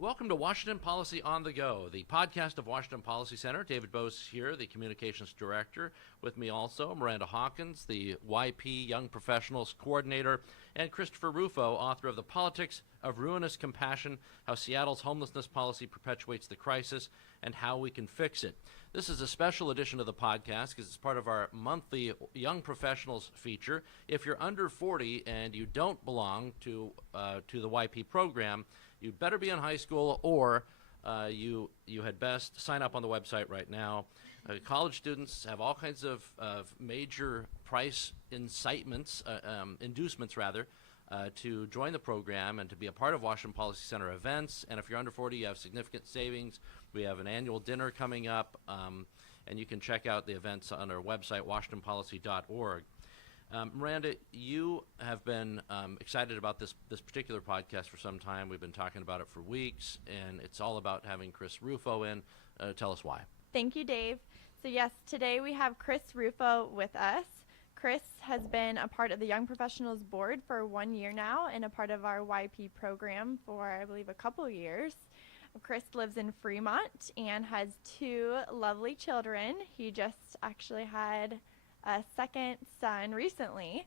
Welcome to Washington Policy on the Go, the podcast of Washington Policy Center. David Bose here, the Communications Director. With me also, Miranda Hawkins, the YP Young Professionals Coordinator, and Christopher Rufo, author of The Politics of Ruinous Compassion, How Seattle's Homelessness Policy Perpetuates the Crisis, and How We Can Fix It. This is a special edition of the podcast because it's part of our monthly Young Professionals feature. If you're under 40 and you don't belong to the YP program, you'd better be in high school, or you had best sign up on the website right now. College students have all kinds of major price inducements to join the program and to be a part of Washington Policy Center events. And if you're under 40, you have significant savings. We have an annual dinner coming up, and you can check out the events on our website, washingtonpolicy.org. Miranda, you have been excited about this particular podcast for some time. We've been talking about it for weeks, and it's all about having Chris Rufo in. Tell us why. Thank you, Dave. So yes, today we have Chris Rufo with us. Chris has been a part of the Young Professionals Board for 1 year now and a part of our YP program for, I believe, a couple years. Chris lives in Fremont and has 2 lovely children. He just actually had a second son recently.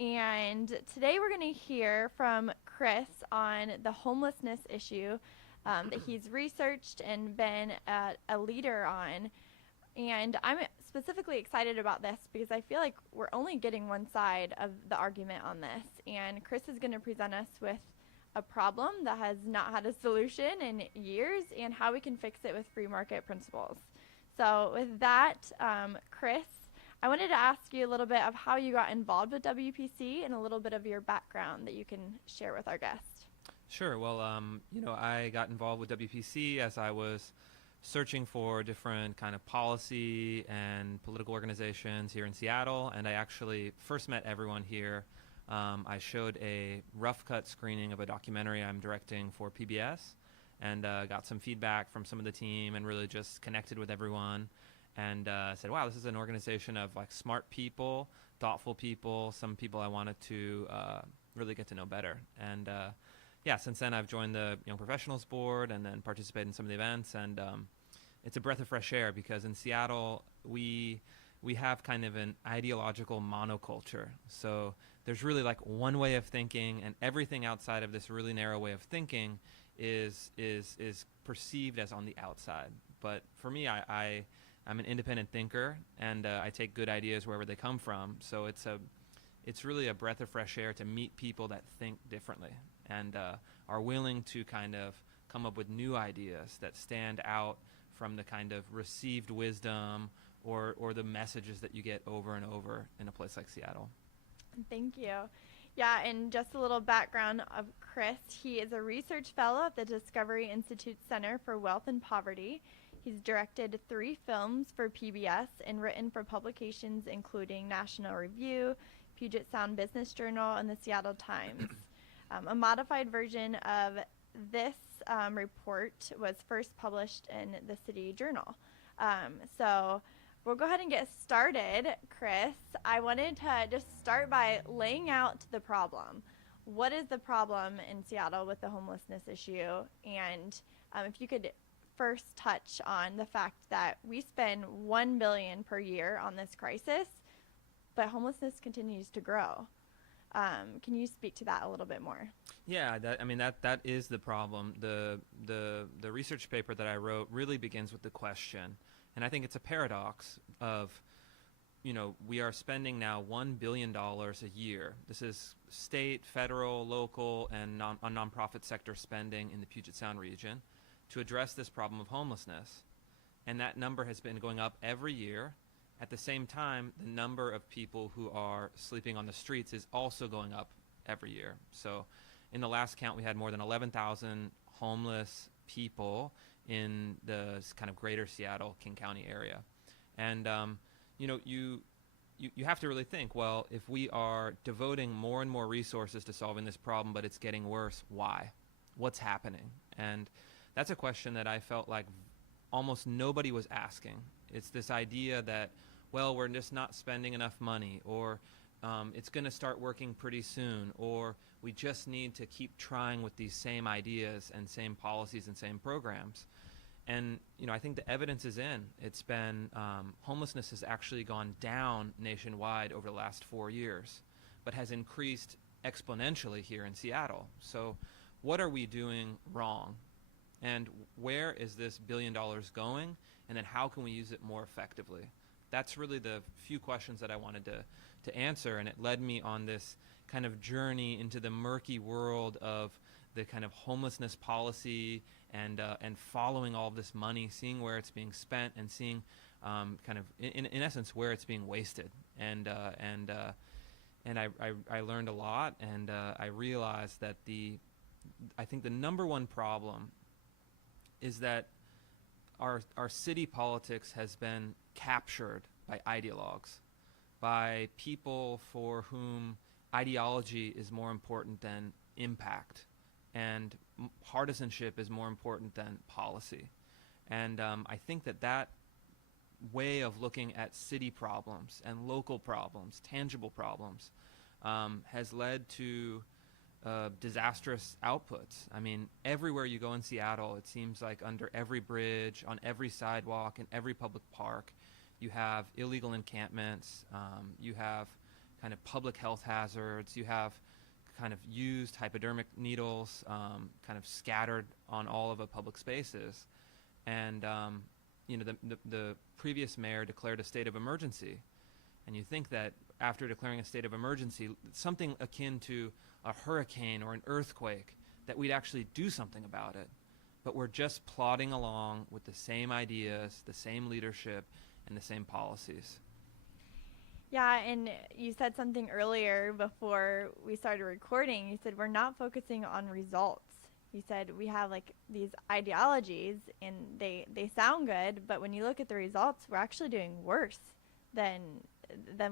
And today we're going to hear from Chris on the homelessness issue that he's researched and been a leader on. And I'm specifically excited about this because I feel like we're only getting one side of the argument on this. And Chris is going to present us with a problem that has not had a solution in years and how we can fix it with free market principles. So with that, Chris, I wanted to ask you a little bit of how you got involved with WPC and a little bit of your background that you can share with our guest. Sure. Well, I got involved with WPC as I was searching for different kind of policy and political organizations here in Seattle, and I actually first met everyone here. I showed a rough cut screening of a documentary I'm directing for PBS, and got some feedback from some of the team and really just connected with everyone. And said, wow, this is an organization of like smart people, thoughtful people, some people I wanted to really get to know better. And since then I've joined the Young Professionals Board and then participated in some of the events. And it's a breath of fresh air because in Seattle we have kind of an ideological monoculture. So there's really like one way of thinking, and everything outside of this really narrow way of thinking is perceived as on the outside. But for me, I'm an independent thinker, and I take good ideas wherever they come from. So it's really a breath of fresh air to meet people that think differently and are willing to kind of come up with new ideas that stand out from the kind of received wisdom or the messages that you get over and over in a place like Seattle. Thank you. Yeah, and just a little background of Chris. He is a research fellow at the Discovery Institute Center for Wealth and Poverty. He's directed 3 films for PBS and written for publications including National Review, Puget Sound Business Journal, and the Seattle Times. A modified version of this report was first published in the City Journal. So we'll go ahead and get started, Chris. I wanted to just start by laying out the problem. What is the problem in Seattle with the homelessness issue? And if you could first touch on the fact that we spend $1 billion per year on this crisis, but homelessness continues to grow. Can you speak to that a little bit more? Yeah, that is the problem. The research paper that I wrote really begins with the question, and I think it's a paradox of, we are spending now $1 billion a year. This is state, federal, local, and nonprofit sector spending in the Puget Sound region to address this problem of homelessness. And that number has been going up every year. At the same time, the number of people who are sleeping on the streets is also going up every year. So in the last count, we had more than 11,000 homeless people in the kind of greater Seattle, King County area. And, you have to really think, well, if we are devoting more and more resources to solving this problem, but it's getting worse, why? What's happening? And that's a question that I felt like almost nobody was asking. It's this idea that, well, we're just not spending enough money, or it's going to start working pretty soon, or We just need to keep trying with these same ideas and same policies and same programs. And I think the evidence is in. It's been homelessness has actually gone down nationwide over the last 4 years, but has increased exponentially here in Seattle. So what are we doing wrong? And where is this $1 billion going? And then how can we use it more effectively? That's really the few questions that I wanted to answer, and it led me on this kind of journey into the murky world of the kind of homelessness policy and following all of this money, seeing where it's being spent, and seeing kind of in essence where it's being wasted. And I learned a lot, and I realized that I think the number one problem is that our city politics has been captured by ideologues, by people for whom ideology is more important than impact, and partisanship is more important than policy. And I think that way of looking at city problems and local problems, tangible problems, has led to disastrous outputs. I mean, everywhere you go in Seattle, it seems like under every bridge, on every sidewalk, in every public park, you have illegal encampments, you have kind of public health hazards, you have kind of used hypodermic needles kind of scattered on all of the public spaces. And, the previous mayor declared a state of emergency. And you think that after declaring a state of emergency, something akin to a hurricane or an earthquake, that we'd actually do something about it. But we're just plodding along with the same ideas, the same leadership, and the same policies. Yeah, and you said something earlier before we started recording. You said we're not focusing on results. You said we have like these ideologies and they sound good, but when you look at the results, we're actually doing worse than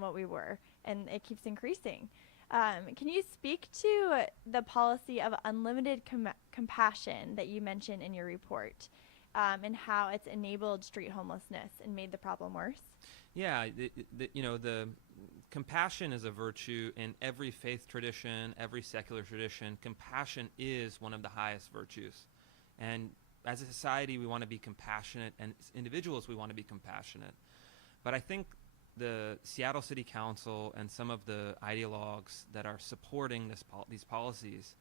what we were, and it keeps increasing. Can you speak to the policy of unlimited compassion that you mentioned in your report, and how it's enabled street homelessness and made the problem worse? Yeah, the compassion is a virtue in every faith tradition, every secular tradition. Compassion is one of the highest virtues. And as a society, we want to be compassionate, and as individuals, we want to be compassionate. But I think the Seattle City Council and some of the ideologues that are supporting these policies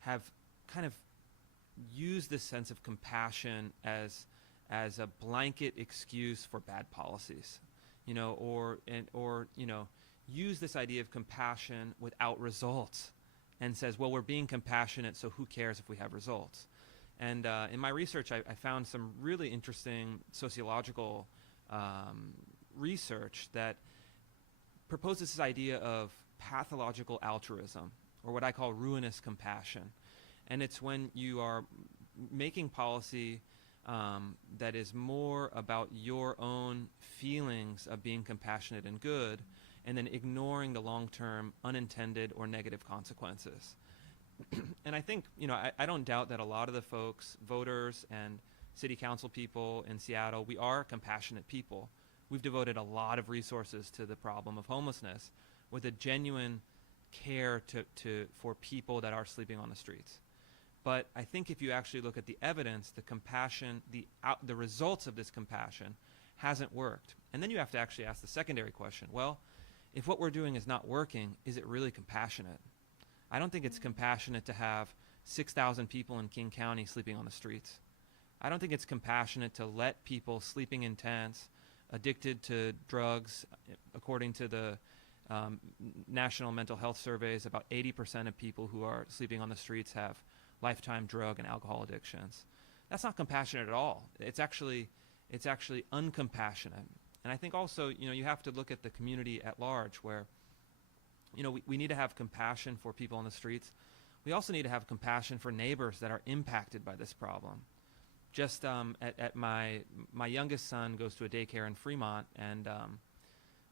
have kind of used this sense of compassion as a blanket excuse for bad policies, or use this idea of compassion without results, and says, well, we're being compassionate, so who cares if we have results? And in my research, I found some really interesting sociological research that proposes this idea of pathological altruism, or what I call ruinous compassion. And it's when you are making policy that is more about your own feelings of being compassionate and good, and then ignoring the long-term unintended or negative consequences. And I think, I don't doubt that a lot of the folks, voters and city council people in Seattle, we are compassionate people. We've devoted a lot of resources to the problem of homelessness with a genuine care for people that are sleeping on the streets. But I think if you actually look at the evidence, the compassion, the results of this compassion hasn't worked. And then you have to actually ask the secondary question, well, if what we're doing is not working, is it really compassionate? I don't think it's compassionate to have 6,000 people in King County sleeping on the streets. I don't think it's compassionate to let people sleeping in tents, addicted to drugs. According to the National Mental Health Surveys, about 80% of people who are sleeping on the streets have lifetime drug and alcohol addictions. That's not compassionate at all. It's actually uncompassionate. And I think also, you have to look at the community at large, where, we need to have compassion for people on the streets. We also need to have compassion for neighbors that are impacted by this problem. Just at my youngest son goes to a daycare in Fremont, and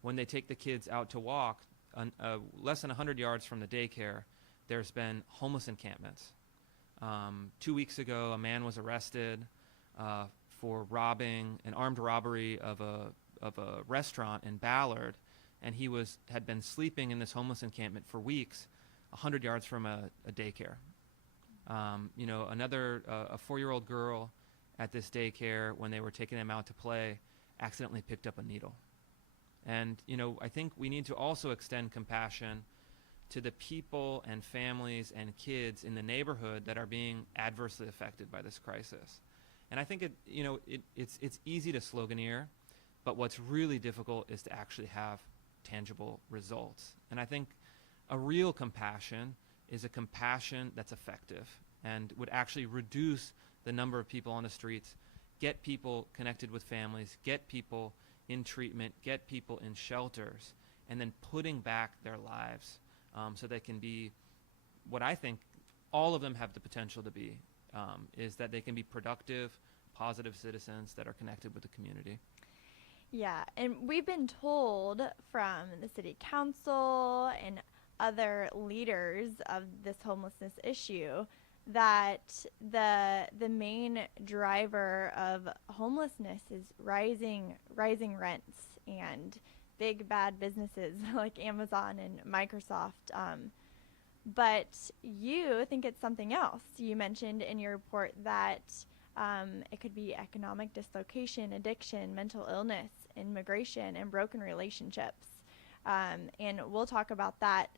when they take the kids out to walk, less than 100 yards from the daycare, there's been homeless encampments. 2 weeks ago, a man was arrested for robbing an armed robbery of a restaurant in Ballard, and he had been sleeping in this homeless encampment for weeks 100 yards from a daycare. Another a 4-year-old girl at this daycare, when they were taking them out to play, accidentally picked up a needle. And, I think we need to also extend compassion to the people and families and kids in the neighborhood that are being adversely affected by this crisis. And I think it's easy to sloganeer, but what's really difficult is to actually have tangible results. And I think a real compassion is a compassion that's effective and would actually reduce the number of people on the streets, get people connected with families, get people in treatment, get people in shelters, and then putting back their lives so they can be what I think all of them have the potential to be, is that they can be productive, positive citizens that are connected with the community. Yeah, and we've been told from the city council and other leaders of this homelessness issue that the main driver of homelessness is rising rents and big bad businesses like Amazon and Microsoft. But you think it's something else. You mentioned in your report that it could be economic dislocation, addiction, mental illness, immigration, and broken relationships. And we'll talk about that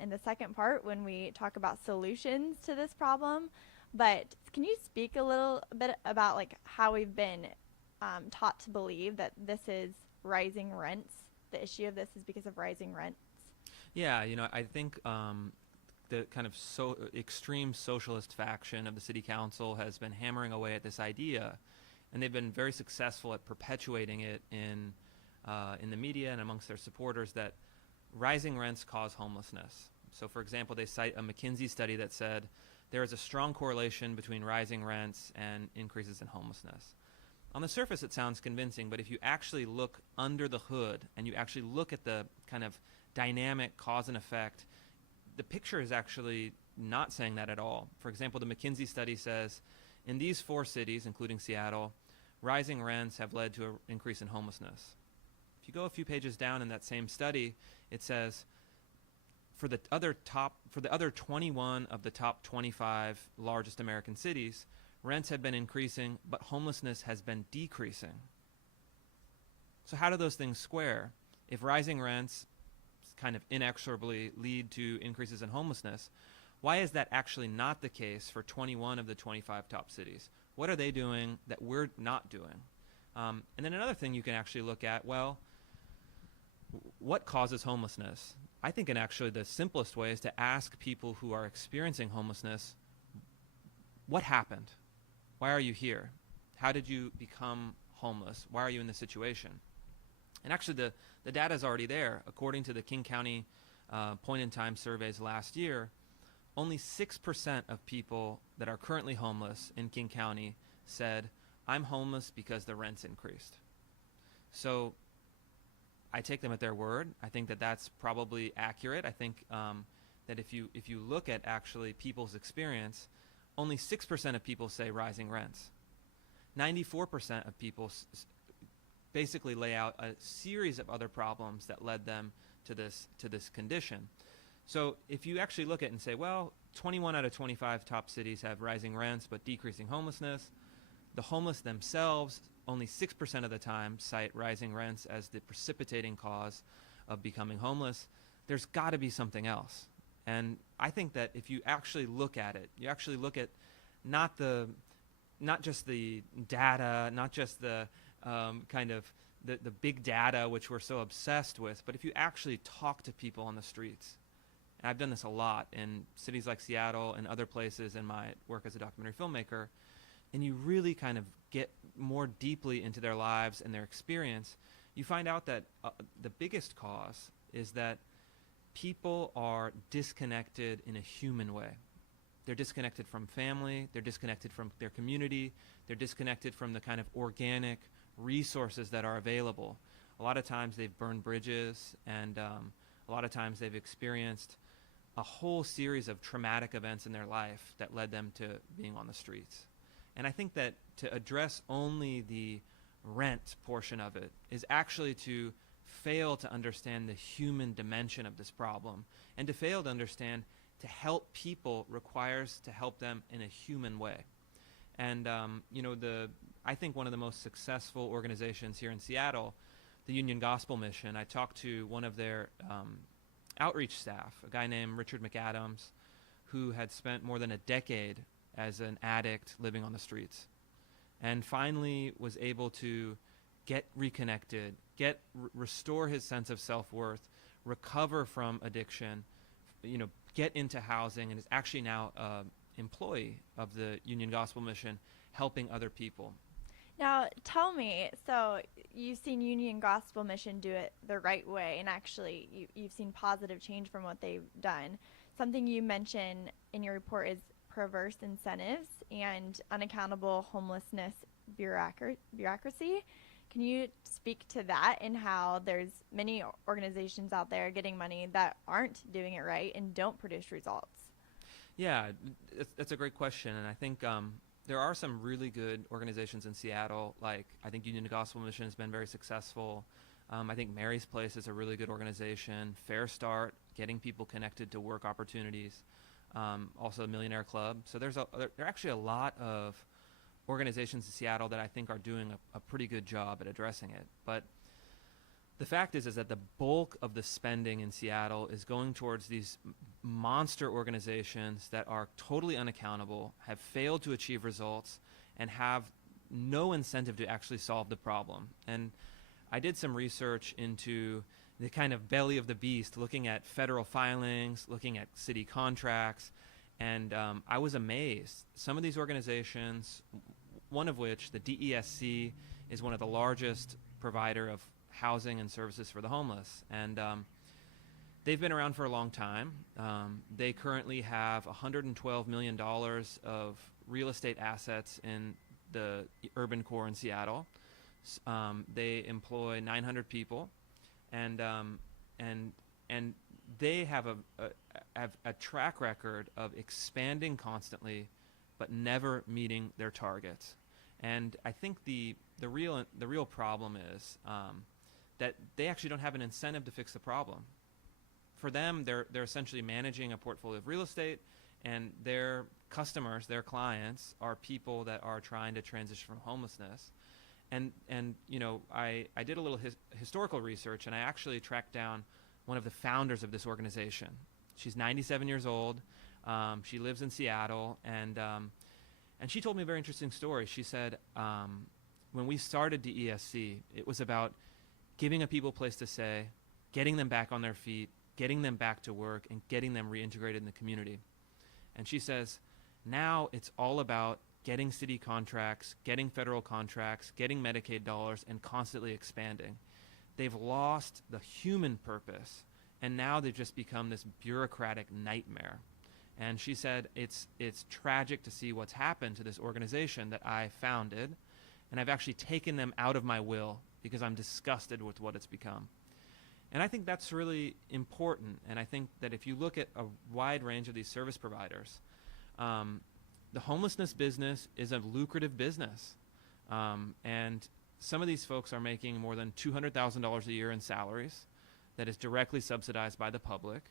in the second part when we talk about solutions to this problem. But can you speak a little bit about like how we've been taught to believe that this is rising rents? The issue of this is because of rising rents. Yeah, I think the kind of extreme socialist faction of the city council has been hammering away at this idea, and they've been very successful at perpetuating it in the media and amongst their supporters, that rising rents cause homelessness. So, for example, they cite a McKinsey study that said there is a strong correlation between rising rents and increases in homelessness. On the surface, it sounds convincing, but if you actually look under the hood and you actually look at the kind of dynamic cause and effect, the picture is actually not saying that at all. For example, the McKinsey study says in these 4 cities, including Seattle, rising rents have led to an increase in homelessness. If you go a few pages down in that same study, it says for the other 21 of the top 25 largest American cities, rents have been increasing, but homelessness has been decreasing. So how do those things square? If rising rents kind of inexorably lead to increases in homelessness, why is that actually not the case for 21 of the 25 top cities? What are they doing that we're not doing? And then another thing you can actually look at, well, what causes homelessness? I think actually the simplest way is to ask people who are experiencing homelessness, what happened? Why are you here? How did you become homeless? Why are you in this situation? And actually the data is already there. According to the King County point-in-time surveys last year, only 6% of people that are currently homeless in King County said, I'm homeless because the rent's increased. So I take them at their word. I think that that's probably accurate. I think that if you look at actually people's experience, only 6% of people say rising rents. 94% of people basically lay out a series of other problems that led them to this condition. So if you actually look at it and say, well, 21 out of 25 top cities have rising rents but decreasing homelessness, the homeless themselves only 6% of the time cite rising rents as the precipitating cause of becoming homeless, there's got to be something else. And I think that if you actually look at it, you actually look at not just the data, not just the kind of the big data which we're so obsessed with, but if you actually talk to people on the streets, and I've done this a lot in cities like Seattle and other places in my work as a documentary filmmaker, and you really kind of get more deeply into their lives and their experience, you find out that the biggest cause is that people are disconnected in a human way. They're disconnected from family, they're disconnected from their community, they're disconnected from the kind of organic resources that are available. A lot of times they've burned bridges, and a lot of times they've experienced a whole series of traumatic events in their life that led them to being on the streets. And I think that to address only the rent portion of it is actually to fail to understand the human dimension of this problem, and to fail to understand to help people requires to help them in a human way. And I think one of the most successful organizations here in Seattle, the Union Gospel Mission, I talked to one of their outreach staff, a guy named Richard McAdams, who had spent more than a decade as an addict living on the streets, and finally was able to get reconnected, restore his sense of self-worth, recover from addiction, get into housing, and is actually now an employee of the Union Gospel Mission, helping other people. Now, tell me, so you've seen Union Gospel Mission do it the right way, and actually you've seen positive change from what they've done. Something you mention in your report is perverse incentives and unaccountable homelessness bureaucracy. Can you speak to that and how there's many organizations out there getting money that aren't doing it right and don't produce results? Yeah, that's a great question, and I think there are some really good organizations in Seattle. Like, I think Union Gospel Mission has been very successful. I think Mary's Place is a really good organization. Fair Start, getting people connected to work opportunities. Also the Millionaire Club. So there are actually a lot of organizations in Seattle that I think are doing a pretty good job at addressing it. But the fact is that the bulk of the spending in Seattle is going towards these monster organizations that are totally unaccountable, have failed to achieve results, and have no incentive to actually solve the problem. And I did some research into the kind of belly of the beast, looking at federal filings, looking at city contracts, and I was amazed. Some of these organizations, one of which, the DESC, is one of the largest provider of housing and services for the homeless, and they've been around for a long time. They currently have $112 million of real estate assets in the urban core in Seattle. They employ 900 people, and they have a track record of expanding constantly, but never meeting their targets. And I think the real problem is that they actually don't have an incentive to fix the problem. For them, they're essentially managing a portfolio of real estate, and their customers, their clients, are people that are trying to transition from homelessness. And I did a little historical research, and I actually tracked down one of the founders of this organization. She's 97 years old. She lives in Seattle, and she told me a very interesting story. She said, when we started DESC, it was about giving a people a place to stay, getting them back on their feet, getting them back to work, and getting them reintegrated in the community. And she says, now it's all about getting city contracts, getting federal contracts, getting Medicaid dollars, and constantly expanding. They've lost the human purpose, and now they've just become this bureaucratic nightmare. And she said, it's tragic to see what's happened to this organization that I founded, and I've actually taken them out of my will because I'm disgusted with what it's become. And I think that's really important, and I think that if you look at a wide range of these service providers, the homelessness business is a lucrative business. And some of these folks are making more than $200,000 a year in salaries that is directly subsidized by the public.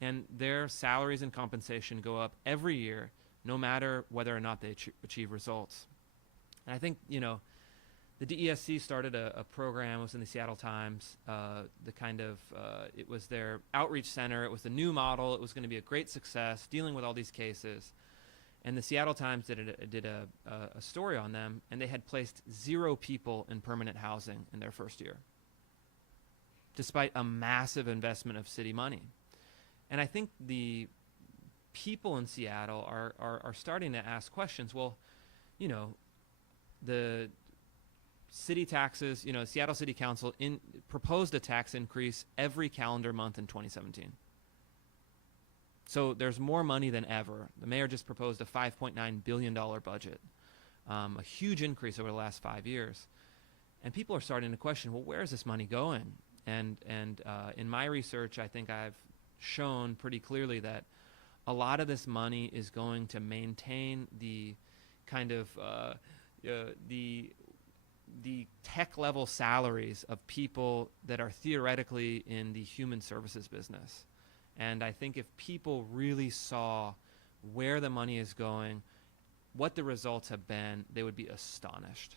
And their salaries and compensation go up every year, no matter whether or not they achieve results. And I think, the DESC started a program. It was in the Seattle Times. It was their outreach center. It was the new model. It was going to be a great success, dealing with all these cases. And the Seattle Times did a story on them, and they had placed 0 people in permanent housing in their first year, despite a massive investment of city money. And I think the people in Seattle are starting to ask questions. Well, the city taxes, Seattle City Council proposed a tax increase every calendar month in 2017. So there's more money than ever. The mayor just proposed a $5.9 billion budget, a huge increase over the last 5 years. And people are starting to question, well, where is this money going? And in my research, I think I've shown pretty clearly that a lot of this money is going to maintain the kind of the tech level salaries of people that are theoretically in the human services business. And I think if people really saw where the money is going, what the results have been, they would be astonished.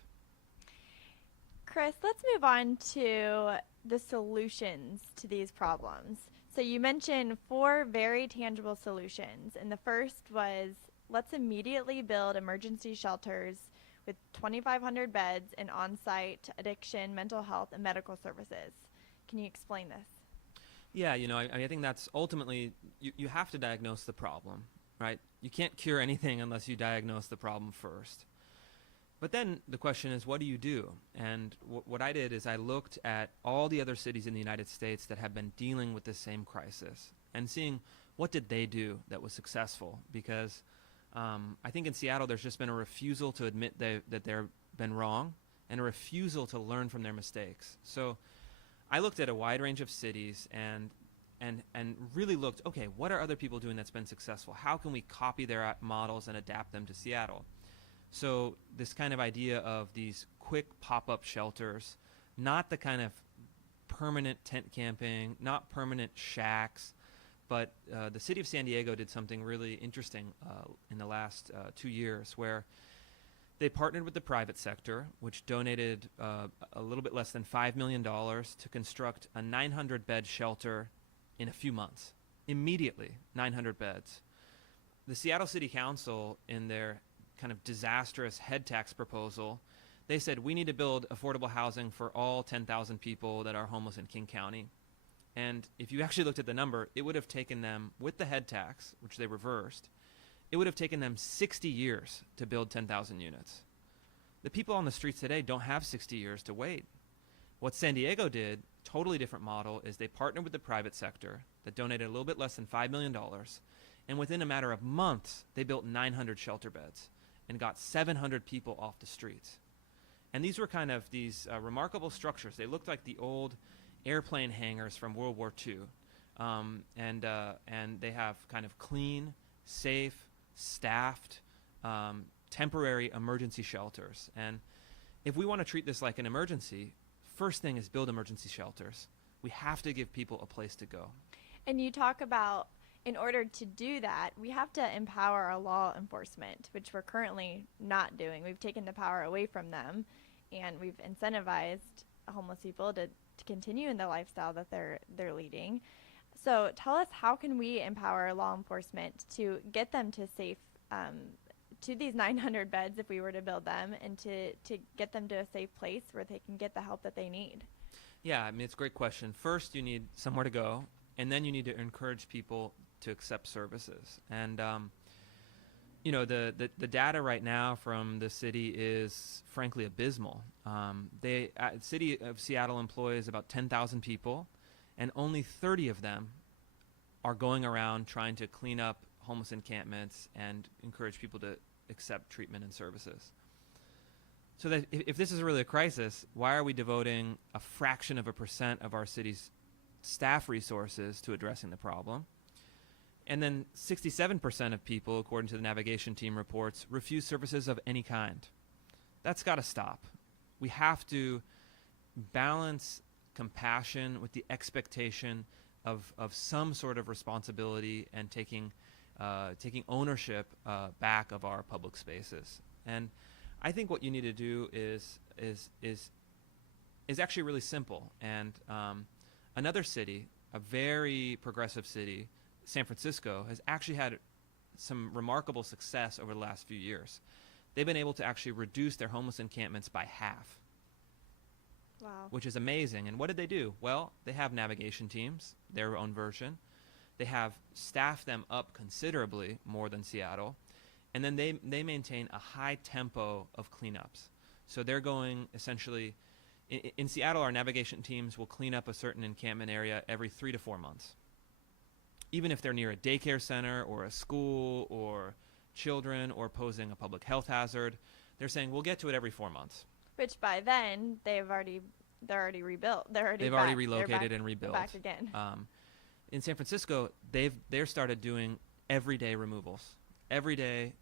Chris, let's move on to the solutions to these problems. So you mentioned 4 very tangible solutions, and the first was let's immediately build emergency shelters with 2,500 beds and on-site addiction, mental health, and medical services. Can you explain this? Yeah, I think that's ultimately, you have to diagnose the problem, right? You can't cure anything unless you diagnose the problem first. But then the question is, what do you do? And what I did is I looked at all the other cities in the United States that have been dealing with the same crisis and seeing what did they do that was successful. Because I think in Seattle there's just been a refusal to admit that they've been wrong and a refusal to learn from their mistakes. So I looked at a wide range of cities and really looked, okay, what are other people doing that's been successful? How can we copy their models and adapt them to Seattle? So this kind of idea of these quick pop-up shelters, not the kind of permanent tent camping, not permanent shacks, but the city of San Diego did something really interesting in the last 2 years where they partnered with the private sector, which donated a little bit less than $5 million to construct a 900-bed shelter in a few months. Immediately, 900 beds. The Seattle City Council, in their kind of disastrous head tax proposal, they said we need to build affordable housing for all 10,000 people that are homeless in King County. And if you actually looked at the number, it would have taken them, with the head tax, which they reversed, it would have taken them 60 years to build 10,000 units. The people on the streets today don't have 60 years to wait. What San Diego did, totally different model, is they partnered with the private sector that donated a little bit less than $5 million. And within a matter of months, they built 900 shelter beds and got 700 people off the streets. And these were kind of these remarkable structures. They looked like the old airplane hangars from World War II. And they have kind of clean, safe, staffed, temporary emergency shelters. And if we want to treat this like an emergency, first thing is build emergency shelters. We have to give people a place to go. And you talk about, in order to do that, we have to empower our law enforcement, which we're currently not doing. We've taken the power away from them, and we've incentivized homeless people to continue in the lifestyle that they're leading. So tell us, how can we empower law enforcement to get them to safe, to these 900 beds if we were to build them, and to get them to a safe place where they can get the help that they need? Yeah, I mean, it's a great question. First, you need somewhere to go, and then you need to encourage people to accept services. And the data right now from the city is frankly abysmal. The city of Seattle employs about 10,000 people, and only 30 of them are going around trying to clean up homeless encampments and encourage people to accept treatment and services. So that if this is really a crisis, why are we devoting a fraction of a % of our city's staff resources to addressing the problem? And then 67% of people, according to the navigation team reports, refuse services of any kind. That's got to stop. We have to balance compassion with the expectation of some sort of responsibility and taking ownership back of our public spaces. And I think what you need to do is actually really simple. And another city, a very progressive city, San Francisco, has actually had some remarkable success over the last few years. They've been able to actually reduce their homeless encampments by half. Wow. Which is amazing. And what did they do? Well, they have navigation teams, their own version. They have staffed them up considerably more than Seattle. And then they maintain a high tempo of cleanups. So they're going essentially, in Seattle, our navigation teams will clean up a certain encampment area every 3 to 4 months. Even if they're near a daycare center or a school or children or posing a public health hazard, they're saying we'll get to it every 4 month. Which by then they're already rebuilt. They've already relocated and rebuilt. Back again. In San Francisco, they've started doing everyday removals. Every day,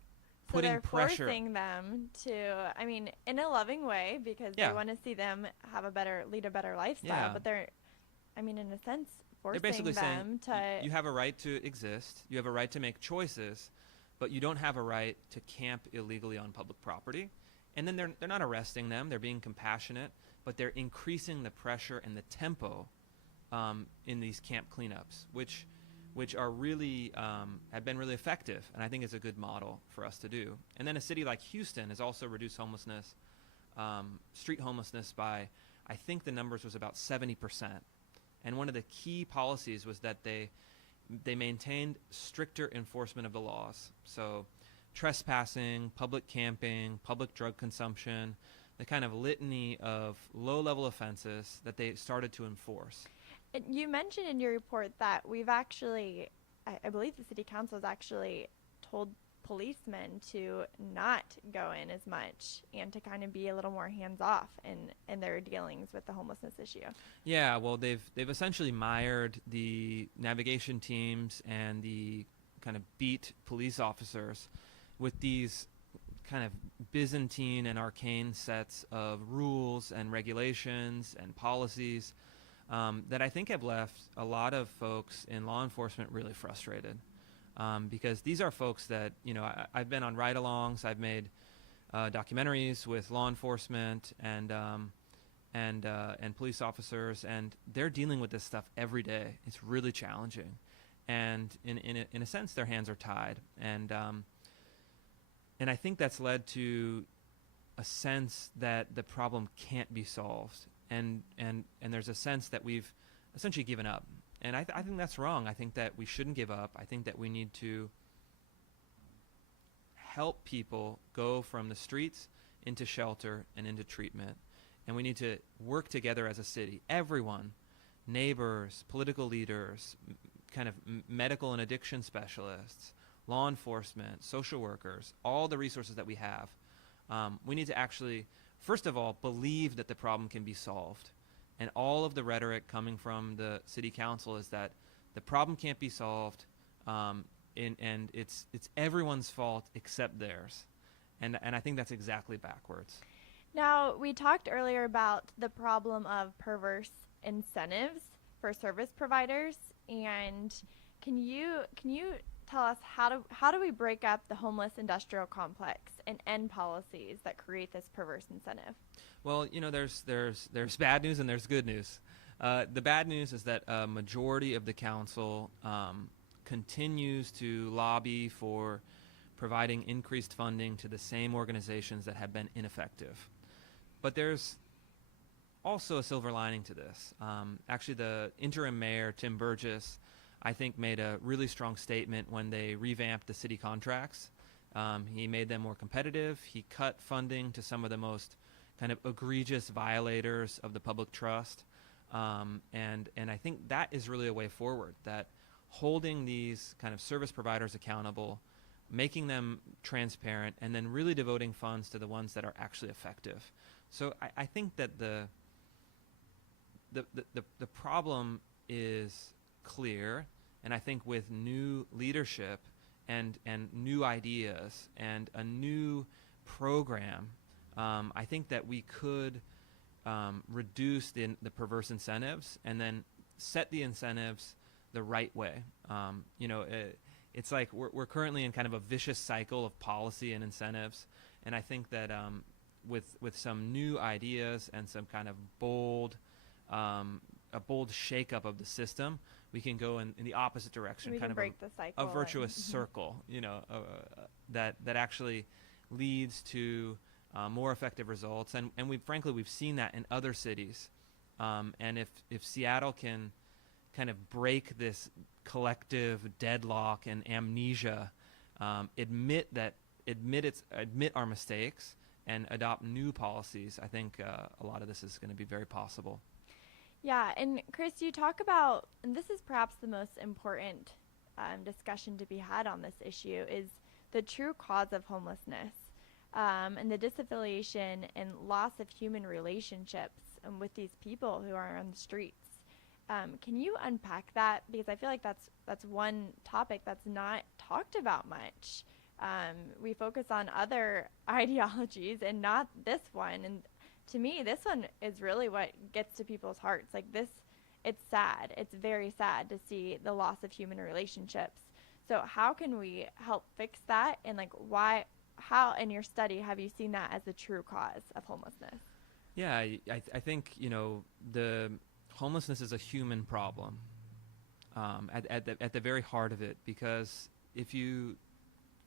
so putting they're pressure. Forcing them to, I mean, in a loving way, because Yeah. they want to see them lead a better lifestyle. Yeah. But they're, I mean, in a sense, forcing basically them saying to. you have a right to exist, you have a right to make choices, but you don't have a right to camp illegally on public property. And then they're not arresting them, they're being compassionate, but they're increasing the pressure and the tempo in these camp cleanups, which are really have been really effective, and I think it's a good model for us to do. And then a city like Houston has also reduced homelessness, street homelessness by, I think the numbers was about 70%. And one of the key policies was that they maintained stricter enforcement of the laws. So trespassing, public camping, public drug consumption, the kind of litany of low-level offenses that they started to enforce. And you mentioned in your report that we've actually, I believe the city council has actually told policemen to not go in as much and to kind of be a little more hands-off in their dealings with the homelessness issue. Yeah, well, they've essentially mired the navigation teams and the kind of beat police officers with these kind of Byzantine and arcane sets of rules and regulations and policies that I think have left a lot of folks in law enforcement really frustrated. Because these are folks that, I've been on ride-alongs, I've made documentaries with law enforcement and police officers, and they're dealing with this stuff every day. It's really challenging, and in a sense, their hands are tied, and I think that's led to a sense that the problem can't be solved, and there's a sense that we've essentially given up. And I think that's wrong. I think that we shouldn't give up. I think that we need to help people go from the streets into shelter and into treatment. And we need to work together as a city. Everyone, neighbors, political leaders, kind of medical and addiction specialists, law enforcement, social workers, all the resources that we have. We need to actually, first of all, believe that the problem can be solved. And all of the rhetoric coming from the city council is that the problem can't be solved, and it's everyone's fault except theirs. And I think that's exactly backwards. Now, we talked earlier about the problem of perverse incentives for service providers, and can you tell us how do we break up the homeless industrial complex and end policies that create this perverse incentive? Well, there's bad news and there's good news. The bad news is that a majority of the council continues to lobby for providing increased funding to the same organizations that have been ineffective. But there's also a silver lining to this. Actually, the interim mayor, Tim Burgess, I think made a really strong statement when they revamped the city contracts. He made them more competitive. He cut funding to some of the most kind of egregious violators of the public trust. And I think that is really a way forward, that holding these kind of service providers accountable, making them transparent, and then really devoting funds to the ones that are actually effective. So I think that the problem is clear, and I think with new leadership and new ideas and a new program, I think that we could reduce the perverse incentives and then set the incentives the right way. It's like we're currently in kind of a vicious cycle of policy and incentives, and I think that with some new ideas and some kind of a bold shakeup of the system, we can go in the opposite direction, We kind can of break the cycle a virtuous circle, that actually leads to more effective results. And we've seen that in other cities. And if Seattle can kind of break this collective deadlock and amnesia, admit our mistakes and adopt new policies, I think a lot of this is going to be very possible. Yeah, and Chris, you talk about, and this is perhaps the most important discussion to be had on this issue, is the true cause of homelessness and the disaffiliation and loss of human relationships with these people who are on the streets. Can you unpack that? Because I feel like that's one topic that's not talked about much. We focus on other ideologies and not this one. And to me, this one is really what gets to people's hearts. Like, this it's sad. It's very sad to see the loss of human relationships. So how can we help fix that? And like, how in your study have you seen that as the true cause of homelessness? Yeah, I think, the homelessness is a human problem at the very heart of it, because if you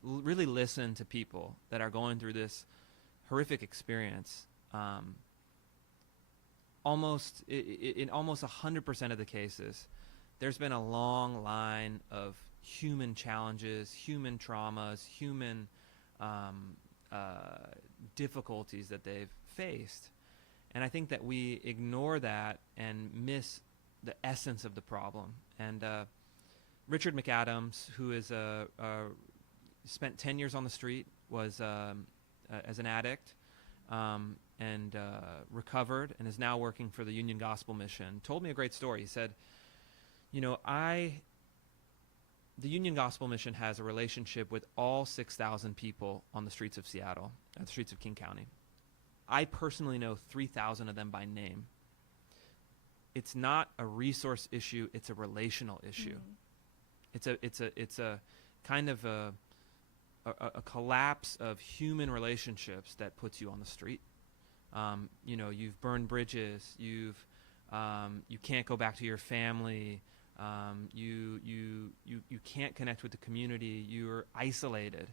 really listen to people that are going through this horrific experience, in almost 100% of the cases, there's been a long line of human challenges, human traumas, human difficulties that they've faced. And I think that we ignore that and miss the essence of the problem. And Richard McAdams, who is spent 10 years on the street, was as an addict, and recovered, and is now working for the Union Gospel Mission, told me a great story. He said, the Union Gospel Mission has a relationship with all 6,000 people on the streets of Seattle, the streets of King County. I personally know 3,000 of them by name. It's not a resource issue, it's a relational issue. It's a kind of a collapse of human relationships that puts you on the street. You've burned bridges, you can't go back to your family, you can't connect with the community, you're isolated,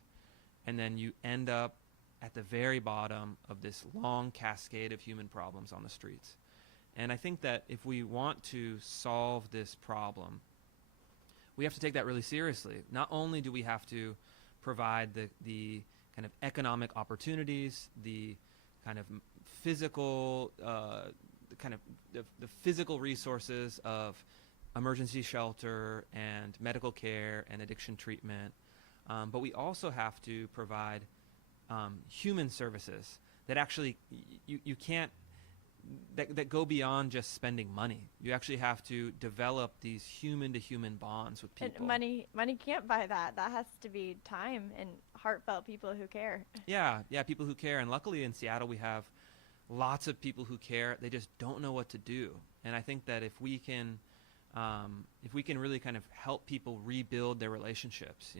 and then you end up at the very bottom of this long cascade of human problems on the streets. And I think that if we want to solve this problem, we have to take that really seriously. Not only do we have to provide the kind of economic opportunities, the kind of physical, the physical resources of emergency shelter and medical care and addiction treatment, but we also have to provide human services that actually you can't, that go beyond just spending money. You actually have to develop these human-to-human bonds with people. And money can't buy that. That has to be time and heartfelt people who care. Yeah, people who care. And luckily in Seattle we have lots of people who care. They just don't know what to do. And I think that if we can really kind of help people rebuild their relationships,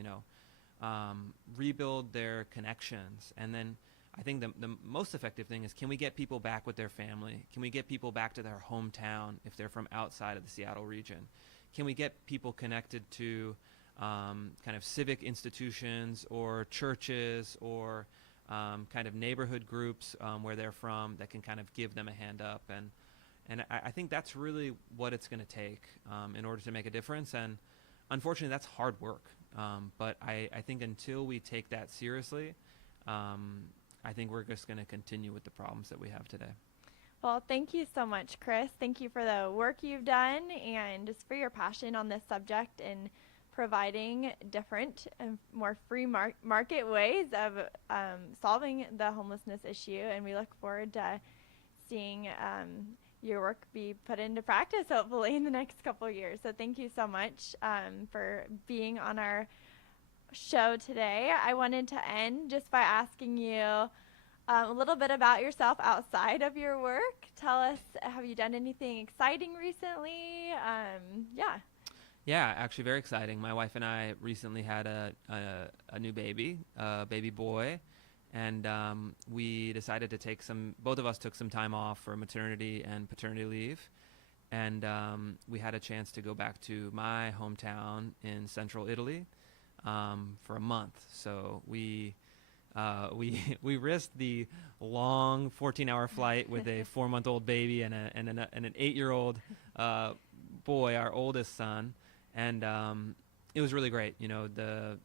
rebuild their connections, and then I think the most effective thing is, can we get people back with their family? Can we get people back to their hometown if they're from outside of the Seattle region? Can we get people connected to kind of civic institutions or churches or kind of neighborhood groups where they're from that can kind of give them a hand up? And I think that's really what it's going to take in order to make a difference. And unfortunately, that's hard work. But I think until we take that seriously, I think we're just going to continue with the problems that we have today. Well, thank you so much, Chris. Thank you for the work you've done and just for your passion on this subject and providing different and more free market ways of solving the homelessness issue. And we look forward to seeing your work be put into practice, hopefully, in the next couple of years. So thank you so much for being on our show today. I wanted to end just by asking you a little bit about yourself outside of your work. Tell us, have you done anything exciting recently? Yeah, actually very exciting. My wife and I recently had a new baby, a baby boy, and we decided to both of us took some time off for maternity and paternity leave, and we had a chance to go back to my hometown in central Italy for a month. So we risked the long 14-hour flight with a 4-month-old baby and an 8-year-old boy, our oldest son, and it was really great. The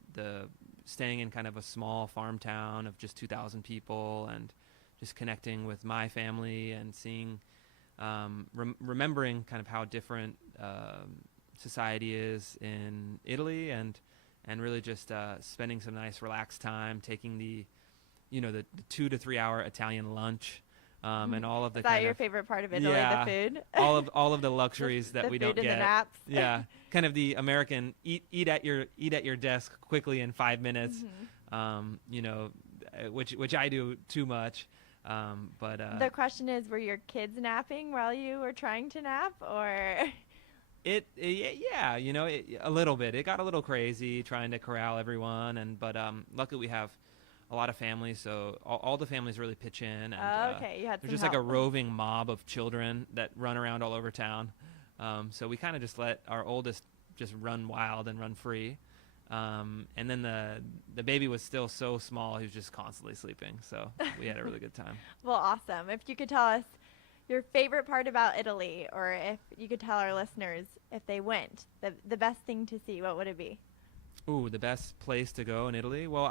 staying in kind of a small farm town of just 2,000 people and just connecting with my family and seeing, remembering kind of how different society is in Italy, and really just spending some nice relaxed time, taking the 2 to 3 hour Italian lunch, and all of the Is that your favorite part of Italy, the food? all of the luxuries that we don't get. The food and the naps. Yeah, kind of the American eat at your desk quickly in 5 minutes, which I do too much. But the question is, were your kids napping while you were trying to nap, or? Yeah, a little bit. It got a little crazy trying to corral everyone, but luckily we have a lot of families, so all the families really pitch in, and Okay, you had there's some just like a help. roving mob of children that run around all over town. So we kind of just let our oldest just run wild and run free, and then the baby was still so small he was just constantly sleeping. So we had a really good time. Well, awesome. If you could tell us your favorite part about Italy, or if you could tell our listeners if they went, the best thing to see, what would it be? Ooh, the best place to go in Italy? Well,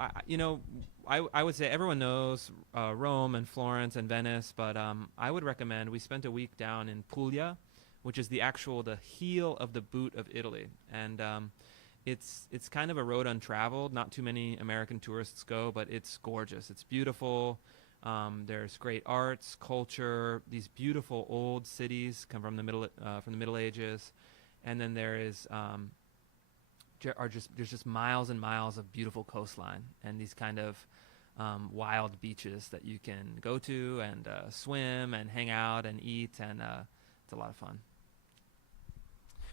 I would say everyone knows Rome and Florence and Venice, but I would recommend, we spent a week down in Puglia, which is the heel of the boot of Italy. And it's kind of a road untraveled. Not too many American tourists go, but it's gorgeous. It's beautiful. There's great arts, culture. These beautiful old cities come from the Middle Ages, and then there's just miles and miles of beautiful coastline and these kind of wild beaches that you can go to and swim and hang out and eat, and it's a lot of fun.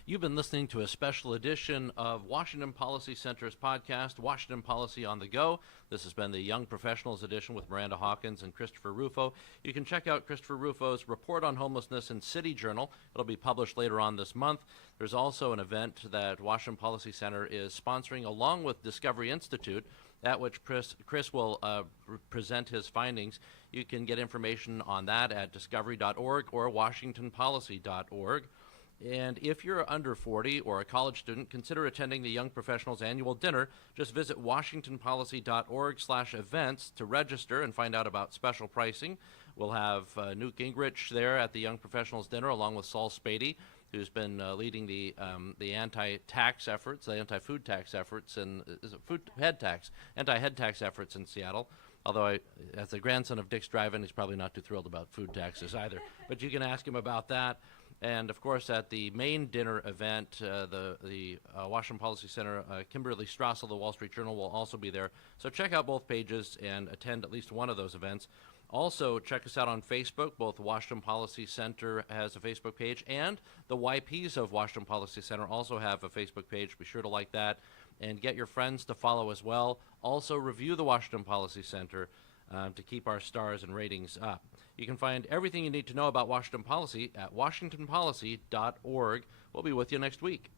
You've been listening to a special edition of Washington Policy Center's podcast, Washington Policy on the Go. This has been the Young Professionals edition with Miranda Hawkins and Christopher Rufo. You can check out Christopher Rufo's Report on Homelessness in City Journal. It'll be published later on this month. There's also an event that Washington Policy Center is sponsoring along with Discovery Institute, at which Chris will present his findings. You can get information on that at discovery.org or washingtonpolicy.org. And if you're under 40 or a college student, consider attending the Young Professionals Annual Dinner. Just visit washingtonpolicy.org/events to register and find out about special pricing. We'll have Newt Gingrich there at the Young Professionals Dinner, along with Saul Spady, who's been leading the anti-tax efforts, the anti-food tax efforts, and anti-head tax efforts in Seattle. Although, as the grandson of Dick Stuyvesant, he's probably not too thrilled about food taxes either. But you can ask him about that. And, of course, at the main dinner event, the Washington Policy Center, Kimberly Strassel of the Wall Street Journal will also be there. So check out both pages and attend at least one of those events. Also, check us out on Facebook. Both Washington Policy Center has a Facebook page, and the YPs of Washington Policy Center also have a Facebook page. Be sure to like that and get your friends to follow as well. Also, review the Washington Policy Center to keep our stars and ratings up. You can find everything you need to know about Washington policy at washingtonpolicy.org. We'll be with you next week.